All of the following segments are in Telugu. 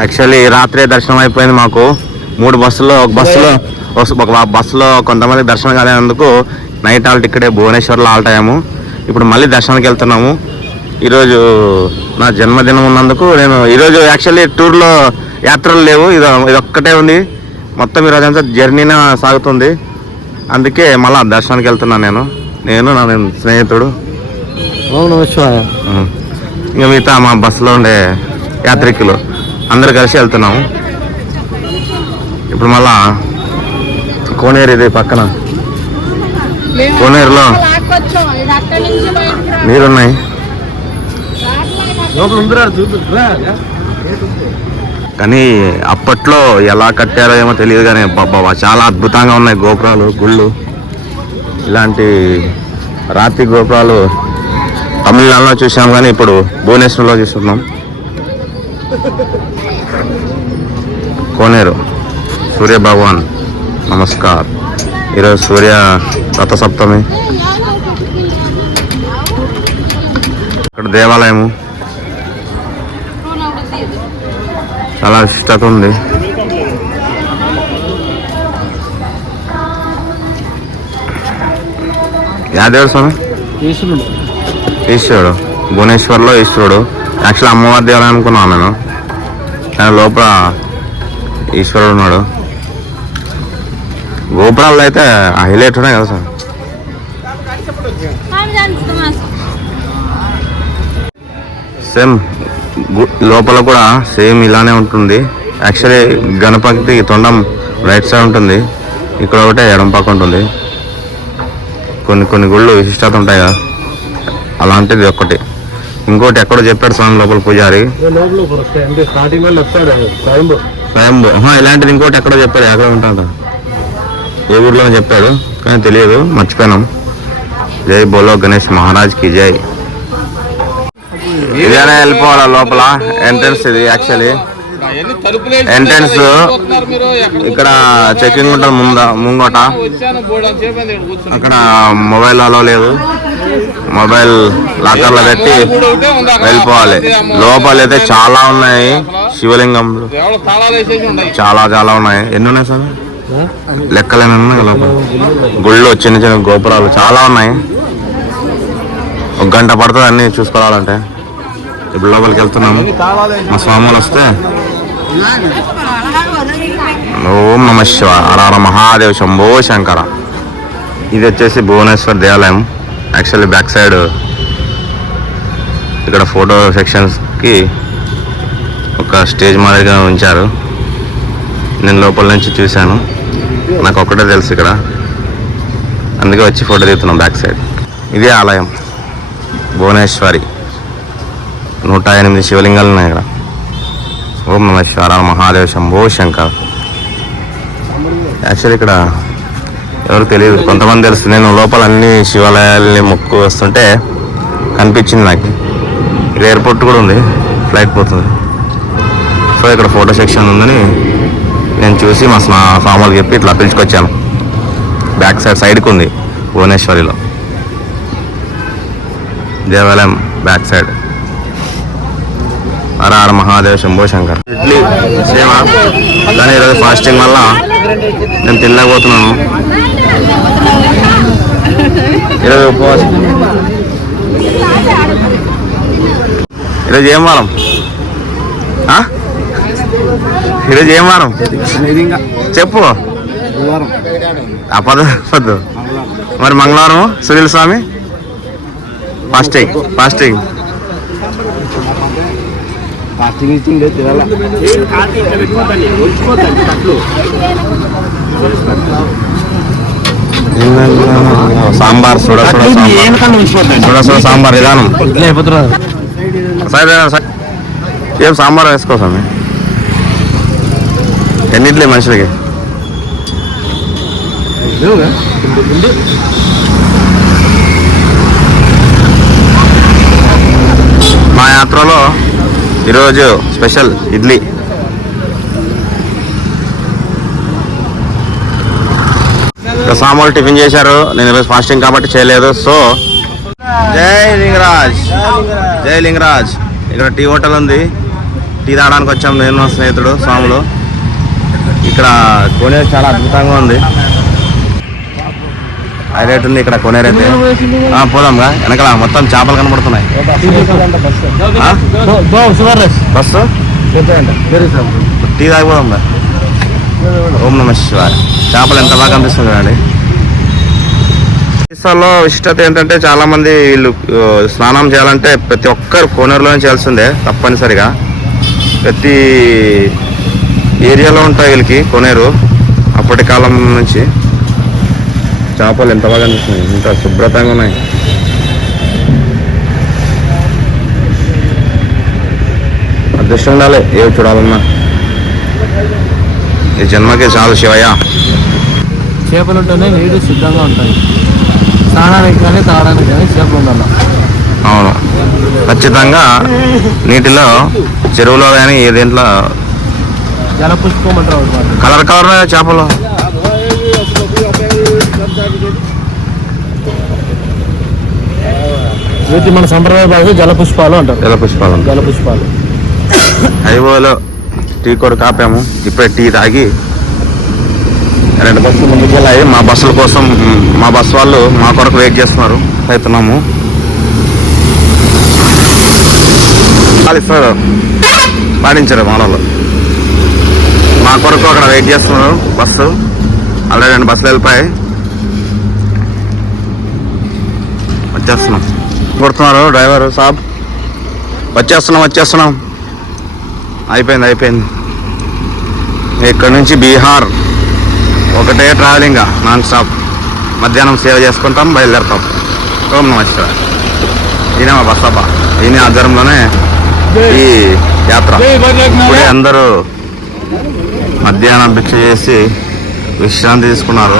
యాక్చువల్లీ రాత్రే దర్శనం అయిపోయింది మాకు. 3 బస్సుల్లో ఒక బస్సులో కొంతమంది దర్శనం కాలేనందుకు నైట్ హాల్ట్ ఇక్కడే భువనేశ్వర్లో హాల్ట్ అయ్యాము. ఇప్పుడు మళ్ళీ దర్శనానికి వెళ్తున్నాము. ఈరోజు నా జన్మదినం ఉన్నందుకు నేను ఈరోజు యాక్చువల్లీ టూర్లో యాత్రలు లేవు, ఇది ఒక్కటే ఉంది. మొత్తం ఈరోజు అంతా జర్నీనే సాగుతుంది. అందుకే మళ్ళీ దర్శనానికి వెళ్తున్నాను నేను నా స్నేహితుడు. ఇంకా మిగతా మా బస్సులో ఉండే యాత్రికులు అందరు కలిసి వెళ్తున్నాము. ఇప్పుడు మళ్ళా కోనేరు ఇది పక్కన, కోనేరులో నీరున్నాయి. కానీ అప్పట్లో ఎలా కట్టారో ఏమో తెలియదు కానీ బాబా చాలా అద్భుతంగా ఉన్నాయి గోపురాలు, గుళ్ళు. ఇలాంటి రాతి గోపురాలు తమిళనాడులో చూసాం కానీ ఇప్పుడు భువనేశ్వర్లో చూస్తున్నాం. కోనేరు సూర్య భగవాన్ నమస్కార్. ఈరోజు సూర్య రథసప్తమి. ఇక్కడ దేవాలయము చాలా విశిష్టత ఉంది. యాదేవుడు స్వామి ఈశ్వరుడు, భువనేశ్వర్లో ఈశ్వరుడు. యాక్చువల్లీ అమ్మవారి దేవాలయం అనుకున్నాను నేను, కానీ లోపల ఈశ్వరుడు ఉన్నాడు. గోపురాల్లో అయితే హైలైట్ ఉన్నాయి కదా సార్. సేమ్ లోపల కూడా సేమ్ ఇలానే ఉంటుంది. యాక్చువల్లీ గణపతి తొండం రైట్ సైడ్ ఉంటుంది, ఇక్కడ ఒకటే ఎడం పక్క ఉంటుంది. కొన్ని గుళ్ళు విశిష్టత ఉంటాయి కదా, అలాంటిది ఒక్కటి. ఇంకోటి ఎక్కడో చెప్పాడు స్వామి లోపల పూజారి, స్వయంభూ. ఇలాంటిది ఇంకోటి ఎక్కడో చెప్పాడు, ఎక్కడ ఉంటాడు, ఏ ఊర్లో చెప్పాడు కానీ తెలియదు, మర్చిపోయినాం. జై బోలో గణేష్ మహారాజ్కి జై. ఇదేనా వెళ్ళిపోవాలా లోపల ఎంట్రన్స్. ఇది యాక్చువల్లీ ఎంట్రన్స్. ఇక్కడ చెకింగ్ ఉంటుంది ముంగట. అక్కడ మొబైల్ అలో లేదు, మొబైల్ లాకర్లో పెట్టి వెళ్ళిపోవాలి. లోపలైతే చాలా ఉన్నాయి శివలింగంలు, చాలా ఉన్నాయి. ఎన్ని ఉన్నాయి సార్ లెక్కలేని ఉన్నాయి లోపల. గుళ్ళు చిన్న గోపురాలు చాలా ఉన్నాయి. 1 గంట పడుతుంది అన్నీ చూసుకోవాలంటే. ఇప్పుడు లోపలికి వెళ్తున్నాము. మా స్వాములు వస్తే ఓం నమ శివ హర మహాదేవ్ శంభో శంకర. ఇది వచ్చేసి భువనేశ్వర్ దేవాలయం. యాక్చువల్లీ బ్యాక్ సైడ్ ఇక్కడ ఫోటో సెక్షన్స్కి ఒక స్టేజ్ మాదిరిగా ఉంచారు. నేను లోపల నుంచి చూశాను, నాకు ఒక్కటే తెలుసు ఇక్కడ, అందుకే వచ్చి ఫోటో తీస్తున్నాం బ్యాక్ సైడ్. ఇదే ఆలయం భువనేశ్వరి. 108 శివలింగాలు ఉన్నాయి ఇక్కడ. ఓం నమ శివాయ మహాదేవ్ శంభో శంకర్. యాక్చువల్లీ ఇక్కడ ఎవరు తెలియదు, కొంతమంది తెలుసు. నేను లోపల అన్ని శివాలయాల్ని మొక్కు వస్తుంటే కనిపించింది నాకు. ఇక్కడ ఎయిర్పోర్ట్ కూడా ఉంది, ఫ్లైట్ పోతుంది. సో ఇక్కడ ఫోటో సెక్షన్ ఉందని నేను చూసి మా స్వాములు చెప్పి ఇట్లా పిలుచుకొచ్చాను. బ్యాక్ సైడ్కి ఉంది భువనేశ్వరిలో దేవాలయం బ్యాక్ సైడ్. హర హర మహాదేవ్ శంభో శంకర్. ఇడ్లీ సేవా, కానీ ఈరోజు ఫాస్టింగ్ వల్ల నేను తినలేకపోతున్నాను. ఈరోజు ఉపవాసం. ఈరోజు ఏం వారం? ఈరోజు ఏం వారం చెప్పు. అపద్దు. మరి మంగళవారం సునీల్ స్వామి ఫాస్టింగ్. సాంబార్ చూడ సాంబార్ విధానం ఏం సాంబార్ వేసుకో స్వామి. ఎన్నిట్లే మనుషులకి. మా యాత్రలో ఈరోజు స్పెషల్ ఇడ్లీ. సామాన్లు టిఫిన్ చేశారు, నేను ఈరోజు ఫాస్టింగ్ కాబట్టి చేయలేదు. సో జై లింగరాజ్. ఇక్కడ టీ హోటల్ ఉంది, టీ తాగడానికి వచ్చాము నేను మా స్నేహితుడు స్వాములు. ఇక్కడ కోనేరు చాలా అద్భుతంగా ఉంది, హైలైట్ ఉంది ఇక్కడ కోనేరు అయితే. పోదాంగా, వెనకాల మొత్తం చేపలు కనబడుతున్నాయి. Bus tea తాగిపోదాంగా. ఓం నమః శివాయ. చేపలు ఎంత బాగా కనిపిస్తుంది కదండి. ఒరిస్సాలో విశిష్టత ఏంటంటే చాలా మంది వీళ్ళు స్నానం చేయాలంటే ప్రతి ఒక్కరు కోనేరులోనే చేయాల్సిందే తప్పనిసరిగా. ప్రతి ఏరియాలో ఉంటాయి వీళ్ళకి కోనేరు. అప్పటి కాలం నుంచి చేపలు ఎంత బాగా అనిపిస్తున్నాయి, ఇంత శుభ్రతంగా ఉన్నాయి. అదృష్టం ఉండాలి ఏవి చూడాలన్నా. ఈ జన్మకే చాలు శివయ్య. చేపలు ఉంటేనే నీరు శుద్ధంగా ఉంటాయి. స్నానానికి కానీ తాగడానికి కానీ చేపలు ఉండాలి. అవును, ఖచ్చితంగా నీటిలో చెరువులో కానీ ఏదేంట్లో జలపుష్పమంటారు కలర్ కలర్ చేపలు. వీటి మన సంప్రదాయ భాష జలపుష్పాలు అంటారు. జలపుష్పాలు. హైవేలో టీ కొరకు ఆపాము. ఇప్పుడే టీ తాగి 2 బస్సులు ముందుకు వెళ్ళాయి. మా బస్సుల కోసం మా బస్సు వాళ్ళు మా కొరకు వెయిట్ చేస్తున్నారు. అవుతున్నాము ఇస్తారు పాటించారు మనలో. మా కొరకు అక్కడ వెయిట్ చేస్తున్నారు బస్సు. ఆల్రెడీ 2 బస్సులు వెళ్ళిపోయాయి. వచ్చేస్తున్నాం. కొడుతున్నారు డ్రైవరు సాబ్. వచ్చేస్తున్నాం. అయిపోయింది. ఇక్కడ నుంచి బీహార్ ఒకటే ట్రావెలింగ్ నాన్ స్టాప్. మధ్యాహ్నం సేవ చేసుకుంటాం, బయలుదేరుతాం. ఓం నమః శివాయ. ఈయన మా బస్ అబ్బా. ఈయన ఆధ్వర్యంలోనే ఈ యాత్ర. ఇప్పుడే అందరూ మధ్యాహ్నం భిక్ష చేసి విశ్రాంతి తీసుకున్నారు.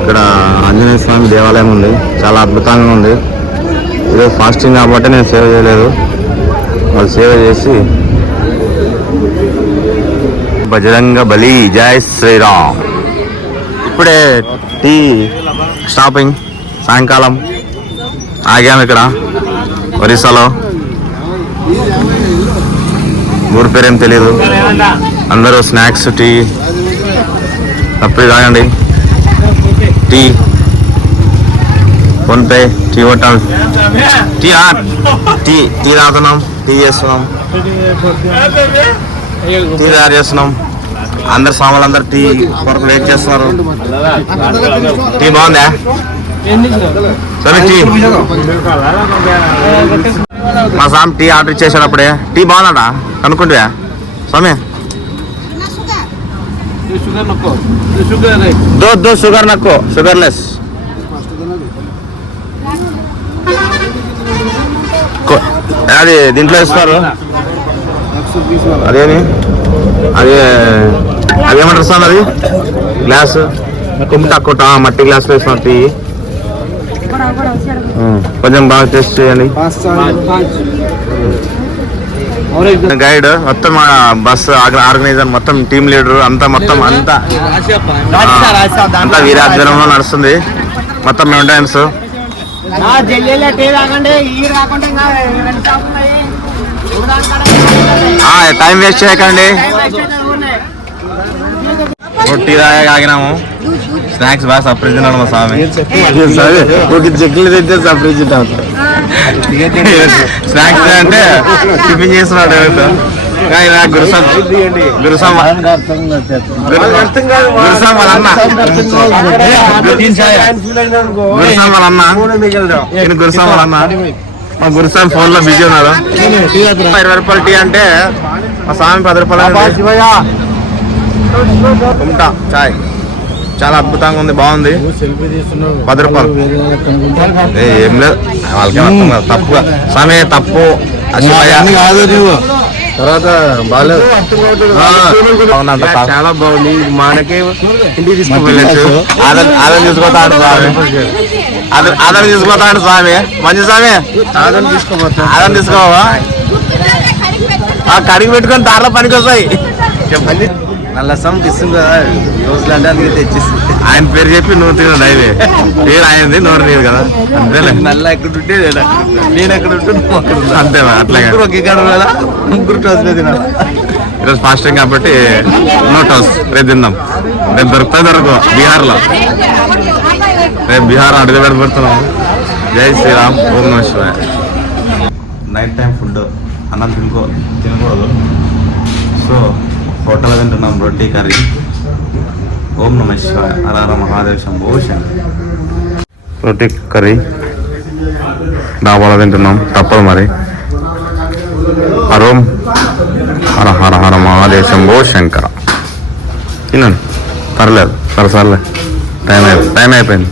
ఇక్కడ ఆంజనేయ స్వామి దేవాలయం ఉంది, చాలా అద్భుతంగా ఉంది. ఈరోజు ఫాస్టింగ్ కాబట్టి నేను సేవ చేయలేదు. వాళ్ళు సేవ చేసి బజరంగ బలి, జై శ్రీరామ్. ఇప్పుడే టీ స్టాపింగ్. సాయంకాలం ఆగాము ఇక్కడ ఒరిస్సాలో. ఊరి పేరేం తెలియదు. అందరూ స్నాక్స్, టీ తప్పి తాగండి. Tea PhonePe, tea hotel, tea తాగుతున్నాం, టీ చేస్తున్నాం, టీ తయారు చేస్తున్నాం. అందరు స్వాములు అందరు టీ కొరకు వెయిట్ చేస్తున్నారు. టీ బాగుందా సరే? టీ మా స్వామి టీ ఆర్డర్ ఇచ్చేసాడు అప్పుడే. టీ బాగుందా కనుక్కుంటే స్వామి? దో షుగర్ నక్కో, షుగర్లెస్. అది దీంట్లో ఇస్తారు. అదేమి అదేమంటారు సార్? అది గ్లాసు తక్కువ మట్టి గ్లాసులో ఇస్తున్నారు టీ. కొంచెం బాగా టేస్ట్ చేయండి. గైడ్ మొత్తం బస్ ఆర్గనైజర్ మొత్తం టీమ్ లీడర్ అంతా వీరి ఆధ్వర్యంలో నడుస్తుంది. మొత్తం మెయింటెనెన్స్. టైం వేస్ట్ చేయకండి. టీ తాగా ఆగినాము. స్నాక్స్ బాగా సర్ప్రైజ్ ఉన్నాడు మా స్వామి. చెక్కులు తింటే సర్ప్రైజ్ స్నాక్స్ అంటే టిఫిన్ చేస్తున్నాడు. గురుసాం వాళ్ళ అన్న మా గురుస్వామి ఫోన్ లో బిజీ ఉన్నాడు. 20 రూపాయలు టీ అంటే మా స్వామి 10 రూపాయలు. ఉంటా చాయ్ చాలా అద్భుతంగా ఉంది, బాగుంది. 10 రూపాయలు. ఏం లేదు వాళ్ళకి అర్థం కాదు. తప్పు స్వామి, తప్పు. తర్వాత బాగాలేదు, చాలా బాగుంది. మనకే ఇంటికి తీసుకువెళ్ళచ్చు. ఆదరణ తీసుకుపోతాడు స్వామి. ఆదరణ తీసుకుపోతాడు స్వామి. మంచి స్వామి ఆదరణ తీసుకోవా? కడిగి పెట్టుకొని దారిలో పనికి వస్తాయి. చెప్పండి. నల్ల సమ్ ఇస్తుంది కదా రోజులు అంటే అందుకే తెచ్చేసి ఆయన పేరు చెప్పి నువ్వు తిన డైలీ పేరు ఆయనది నోరు నీది కదా అంతేలే. నల్ల ఎక్కడ ఉంటే నేను ఎక్కడ ఉంటే నువ్వు అక్కడ ఉంటా. అంతేనా అట్లాగే ముగ్గురు ఒకే కాడ ఉండాలా? ముగ్గురు టోస్ట్లో తినాలి. ఈరోజు ఫాస్టింగ్ కాబట్టి నో టోస్. రేపు తిందాం. రేపు దొరకవు బీహార్లో. రేపు బీహార్ అడుగు పెడుతున్నాం. జై శ్రీరామ్, ఓం నమః శివాయ. నైట్ టైం ఫుడ్ అన్నం తినకూడదు. సో హోటల్ తింటున్నాం రొట్టి కర్రీ. ఓం నమః శివాయ, హర హర మహాదేవ శంభో శంకర. రొట్టి కర్రీ డాబాలో తింటున్నాం, తప్పదు మరి. హరోం హర హర హర మహాదేవ శంభో శంకర. తినండి, పర్లేదు, సరే సర్లే, టైం అయిపోయింది.